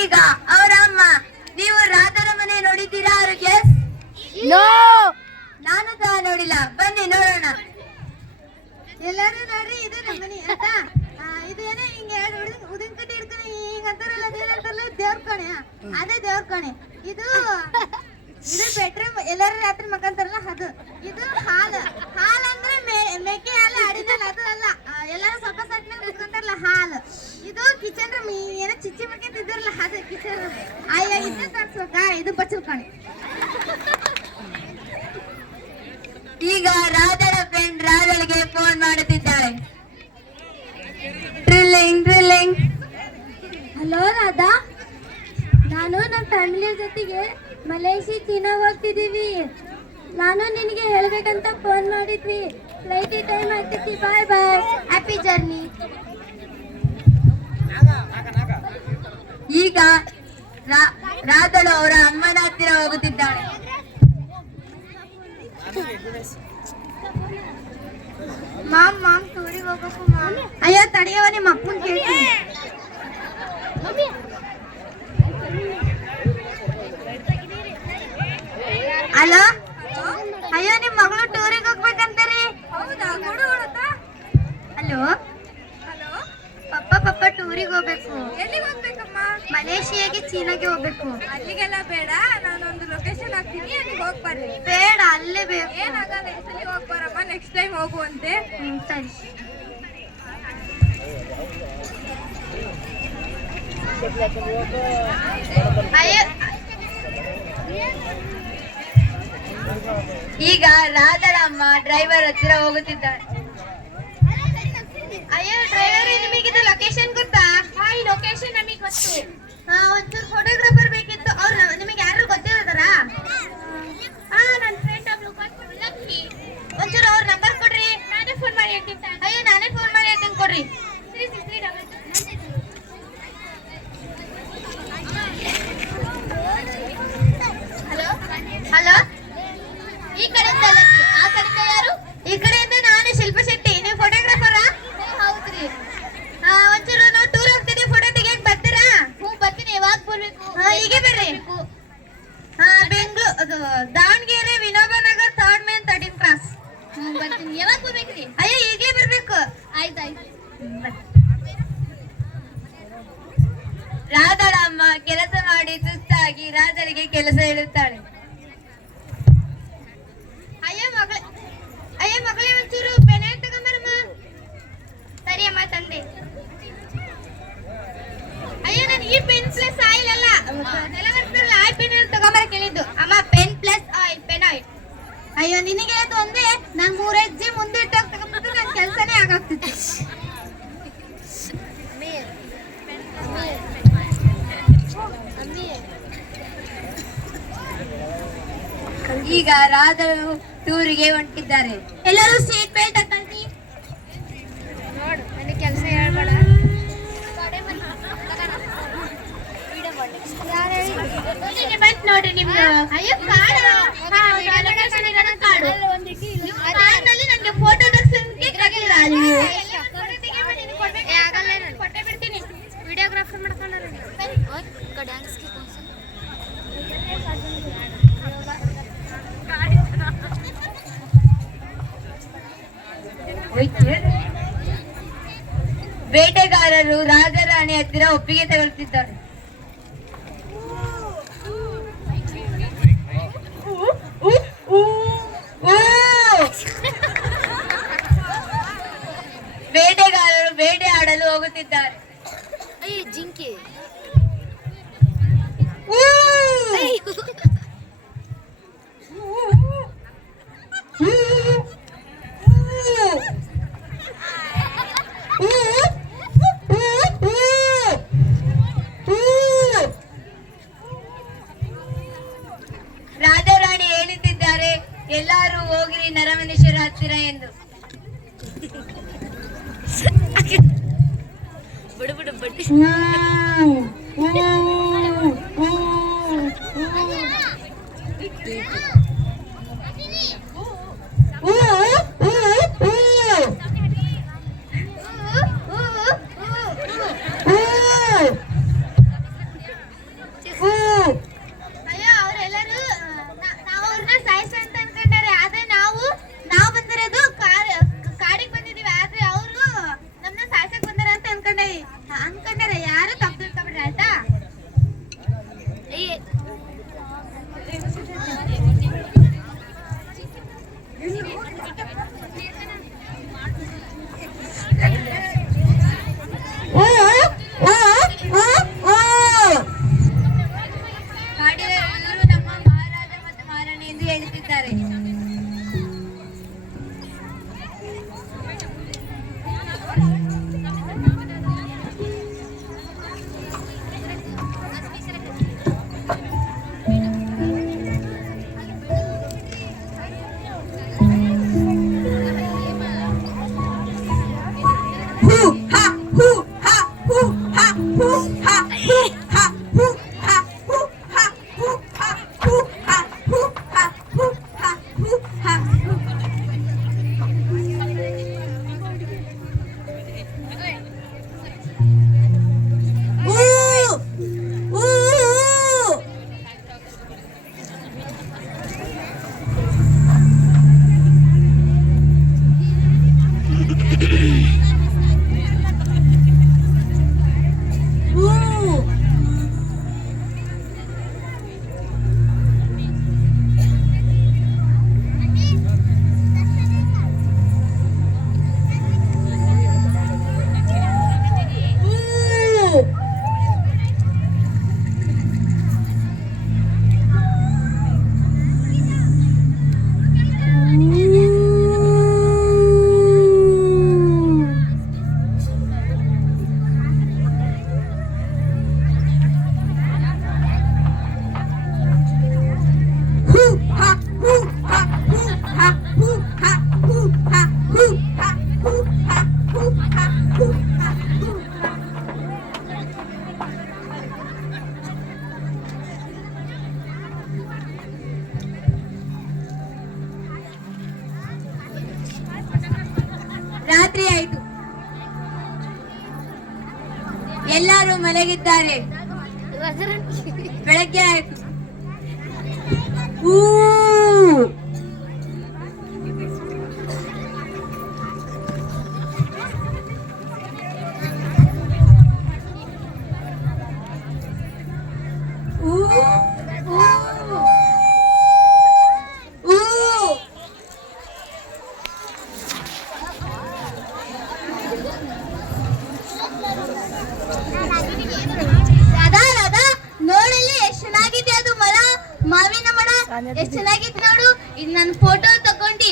ಈಗ ಅವರ ಅಮ್ಮ. ನೀವು ರಾಧರ ಮನೆ ನೋಡಿದ್ದೀರಾ ಆರೋಗ್ಯ? ನಾನು ಸಹ ನೋಡಿಲ್ಲ, ಬನ್ನಿ ನೋಡೋಣ. ಎಲ್ಲರೂ ನೋಡ್ರಿ, ಇದು ನಮ್ಮನೆ ಅಂತ. ಇದು ಏನೇ ಹಿಂಗೆ ಉದಿನ ಕಟ್ಟಿ ಇಡ್ಕೊಂಡು ಹಿಂಗ ಅಂತಾರಲ್ಲ, ಅದೇನಂತಾರಲ್ಲ ದೇವ್ರ ಕೋಣೆ. ಅದೇ ದೇವ್ರ ಕೋಣೆ. ಇದು ಬೆಡ್ರೂಮ್. ಎಲ್ಲರೂ ರಾತ್ರಿ ಮಕ್ಕಂತಾರಲ್ಲ ಅದು. ಇದು ಹಾಲು. ಹಾಲು ಅಂದ್ರೆ ಮೇಕೆ ಹಾಲು, ಆಡಿನ ಹಾಲು. ಅದು ಅಲ್ಲ, ಎಲ್ಲರೂ ಸ್ವಲ್ಪ ಸಟ್ನಾಗ ಕುತ್ಕೊಂತಾರಲ್ಲ ಹಾಲು. ಇದು ಕಿಚನ್ ರೂಮ್. ಏನೋ ಚಿಚ್ಚಿ ಮಕ್ಕಂತಿದ್ದಾರಲ್ಲ ಅದು ಕಿಚನ್ ರೂಮ್. ಅಯ್ಯ ಇದನ್ನ ತರ್ಸ್ಬೇಕ. ಇದು ಬಚ್ಚಲ್ ಕೋಣೆ. ಈಗ ರಾಧಳ ಫ್ರೆಂಡ್ ರಾಧಳಿಗೆ ಫೋನ್ ಮಾಡುತ್ತಿದ್ದಾಳೆ. Drilling drilling. ಹಲೋ ರಾಧಾ, ನಾನು ನಮ್ಮ ಫ್ಯಾಮಿಲಿ ಜೊತೆಗೆ ಮಲೇಷಿ ಚೀನಾ ಹೋಗ್ತಿದ್ದೀವಿ. ನಾನು ನಿನಗೆ ಹೇಳ್ಬೇಕಂತ ಫೋನ್ ಮಾಡಿದ್ವಿ. ಫ್ಲೈಟ್ ಟೈಮ್ ಆಗ್ತೈತಿ. ಬಾಯ್ ಬಾಯ್, ಹ್ಯಾಪಿ ಜರ್ನಿ. ಈಗ ರಾಧಳು ಅವರ ಅಮ್ಮನ ಹತ್ತಿರ ಹೋಗುತ್ತಿದ್ದಾಳೆ. ಮಾಮ್ ಟೂರಿಗೆ ಹೋಗ್ಬೇಕು ಮಾಮ್. ಅಯ್ಯೋ ತಡೆಯವ, ನಿಮ್ಮ ಅಪ್ಪನ ಕೇಳ್ತೀನಿ. ಹಲೋ, ಅಯ್ಯೋ ನಿಮ್ಮ ಮಗಳು ಟೂರಿಗೆ ಹೋಗ್ಬೇಕಂತಾರಿ. ಹಲೋ ಪಪ್ಪ ಟೂರಿಗೆ ಹೋಗ್ಬೇಕು. ಎಲ್ಲಿಗೆ ಹೋಗ್ಬೇಕಮ್ಮ? ಮಲೇಷಿಯಾಗೆ, ಚೀನಾಗೆ ಹೋಗ್ಬೇಕು. ಅಲ್ಲಿಗೆಲ್ಲ ಬೇಡ, ನಾನೊಂದು ಲೊಕೇಶನ್ ಹಾಕ್ತೀನಿ, ಅಲ್ಲಿಗೆ ಹೋಗಿ ಬರ್ರಿ. ಬೇಡ, ಅಲ್ಲೇ ಬೇಕು. ಏನಾಗಲ್ಲ, ಈ ಸಲ ಹೋಗಿ ಬರಮ್ಮ, ನೆಕ್ಸ್ಟ್ ಟೈಮ್ ಹೋಗುವಂತೆ. ಸರಿ. ಈಗ ರಾಧಳ ಅಮ್ಮ ಡ್ರೈವರ್ ಹತ್ತಿರ ಹೋಗುತ್ತಿದ್ದಾಳೆ. ಅಯ್ಯೋ ಡ್ರೈವರ್, ನಿಮಗಿದು ಲೊಕೇಶನ್ ಗೊತ್ತಾ? ಈ ಲೊಕೇಶನ್ ನಮಗೆ ಗೊತ್ತು. ಒಂಚೂರು ಫೋಟೋಗ್ರಾಫರ್ ಬೇಕಿತ್ತು. ಅವ್ರು ನಿಮಗೆ ಯಾರು ಗೊತ್ತಿರೋದಾರಾ? ನನ್ನ ಫ್ರೆಂಡ್ ಒಬ್ಳು ಗೊತ್ತು, ಲಕ್ಕಿ. ಒಂಚೂರು ಅವ್ರ ನಂಬರ್ ಕೊಡ್ರಿ. ನಾನೇ ಫೋನ್ ಮಾಡಿ ಹೇಳ್ತೀನಿ. ಅಯ್ಯೋ ನಾನೇ ಫೋನ್ ಮಾಡಿ ಹೇಳ್ತೀನಿ, ಕೊಡ್ರಿ. 363 ಹಲೋ, ಈ ಕಡೆಯಿಂದ ಲಕ್ಕಿ, ಆ ಕಡೆಯಿಂದ ಯಾರು? ಈ ಕಡೆಯಿಂದ ನಾನು ಶಿಲ್ಪ ಶೆಟ್ಟಿ. ನೀವು ಫೋಟೋಗ್ರಾಫರಾ? ಹೌದ್ರಿ. ಒಂಚೂರು ನಾವು ಟೂರ್ ಹೋಗ್ತಿದ್ದೀವಿ, ಫೋಟೋ ತೆಗಿಯಕ್ ಬರ್ತೀರಾ? ಬರ್ತೀನಿ. ಯಾವಾಗ ಬರ್ಬೇಕು? ಹೀಗೆ ಬರ್ರಿ. Bengaluru, Davanagere, Vinoba Nagar, 3rd main 13 cross. ಬರ್ತೀನಿ. ಯಾವಾಗ ಬರ್ಬೇಕ್ರಿ? ಅಯ್ಯೋ ಈಗಲೇ ಬರ್ಬೇಕು. ಆಯ್ತಾಯ್ತು. ರಾಧಳ ಅಮ್ಮ ಕೆಲಸ ಮಾಡಿ ಸುಸ್ತಾಗಿ ರಾಧಳಿಗೆ ಕೆಲಸ ಹೇಳುತ್ತಾಳೆ. ಅಯ್ಯ ಮಗಳೇ ಒಂಚೂರು ಪೆನ್ ತಗೊಂಬರಮ್ಮ. ಸರಿ ಅಮ್ಮ, ತಂದೆ. ಅಯ್ಯೋ ನಾನು ಈ ಪೆನ್ ಪ್ಲಸ್ ಆಯಿಲ್ ಅಲ್ಲ, ಆಯಿಲ್ ಪೆನ್ ತಗೊಂಬರ ಕೇಳಿದ್ದು. ಅಮ್ಮ pen plus oil, pen oil. ಅಯ್ಯೋ ನಿನಗೆ ಅದು ಒಂದೇ, ನಾನು 3 ಹೆಜ್ಜೆ ಮುಂದೆ ಇಟ್ಟಾಗ ತಗೊಂಡ್ಬಿಟ್ಟು ನನ್ನ ಕೆಲಸನೇ ಆಗಾಗ್ತಿತ್ತು. ಈಗ ರಾಧಳು ಟೂರಿಗೆ ಹೊಂಟಿದ್ದಾರೆ. ಎಲ್ಲರೂ ಸೀಟ್ ಬೆಲ್ಟ್ ಹಾಕೊಳ್ಳಿ. ನೋಡು, ನನಗೆ ಕೆಲಸ ಹೇಳ್ಬೇಡ. ಬಂತು ನೋಡ್ರಿ ನಿಮ್ದು. ಅಯ್ಯೋ ಕಾಡು. ಕಾಡು. ಕಾಡಿನಲ್ಲಿ ನನಗೆ ಫೋಟೋ ತೆಗ್ಸೋಕೆ ಕಟ್ಟಿಲ್ಲ ನೀವು. ಕೊಟ್ಟೆ ಬಿಡ್ತೀನಿ. ವಿಡಿಯೋಗ್ರಾಫರ್ ಮಾಡ್ಕೊಂಡ್ರೆ ಬೇಟೆಗಾರರು ರಾಜಾರಾಣಿ ಹತ್ತಿರ ಒಪ್ಪಿಗೆ ತಗೊಳ್ತಿದ್ದಾರೆ. ಬೇಟೆಗಾರರು ಬೇಟೆ ಆಡಲು ಹೋಗುತ್ತಿದ್ದಾರೆ. ಜಿಂಕೆ. ರಾಜಾರಾಣಿ ಹೇಳುತ್ತಿದ್ದಾರೆ, ಎಲ್ಲರೂ ಹೋಗಿರಿ ನರಮನೇಶ್ವರ ಹತ್ತಿರ ಎಂದು. ಬಿಡು ಬಿಡು ಬಡ್ಡಿ. ಎಲ್ಲರೂ ಮಲಗಿದ್ದಾರೆ. ಬೆಳಗ್ಗೆ ಆಯ್ತು. ಊ ಊ ಊ ರಾಧಾ ರಾಧಾ ನೋಡಲ್ಲಿ ಎಷ್ಟು ಚೆನ್ನಾಗಿದೆ ಅದು ಮರ, ಮಾವಿನ ಮರ ಎಷ್ಟು ಚೆನ್ನಾಗಿತ್ತು ನೋಡು. ಇದು ನನ್ನ ಫೋಟೋ ತಗೊಂಡು